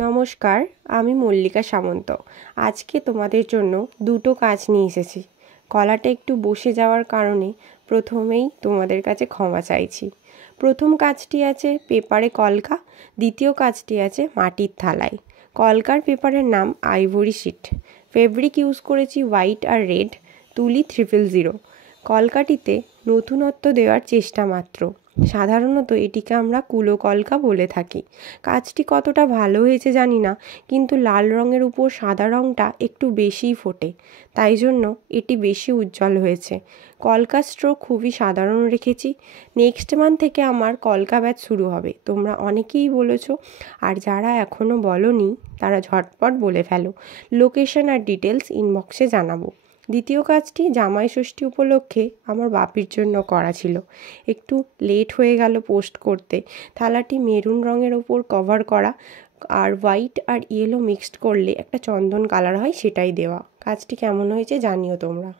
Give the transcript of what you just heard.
নমস্কার, আমি মল্লিকা সামন্ত। আজকে তোমাদের জন্য দুটো কাজ নিয়ে এসেছি। গলাটা একটু বসে যাওয়ার কারণে প্রথমেই তোমাদের কাছে ক্ষমা চাইছি। প্রথম কাজটি আছে পেপারে কলকা, দ্বিতীয় কাজটি আছে মাটির থালায়। কলকার পেপারের নাম আইভরি শিট। ফেব্রিক ইউজ করেছি হোয়াইট আর রেড, তুলি 000। কলকাটিতে নতুনত্ব দেওয়ার চেষ্টা মাত্র। সাধারণত এটিকে আমরা কুলো কলকা বলে থাকি। কাজটি কতটা ভালো হয়েছে জানি না, কিন্তু লাল রঙের উপর সাদা রঙটা একটু বেশিই ফোটে, তাই জন্য এটি বেশি উজ্জ্বল হয়েছে। কলকা স্ট্রোক খুবই সাধারণ রেখেছি। নেক্সট মান্থ থেকে আমার কলকা ব্যাচ শুরু হবে, তোমরা অনেকেই বলেছো, আর যারা এখনও বলোনি তারা ঝটপট বলে ফেলো। লোকেশন আর ডিটেলস ইনবক্সে জানাবো। দ্বিতীয় কাজটি জামাই ষষ্ঠী উপলক্ষে আমার বাপির জন্য করা ছিল। একটু লেট হয়ে গেল পোস্ট করতে। থালাটি মেরুন রঙের ওপর কভার করা, আর হোয়াইট আর ইয়েলো মিক্সড করলে একটা চন্দন কালার হয়, সেটাই দেওয়া। কাজটি কেমন হয়েছে জানিও তোমরা।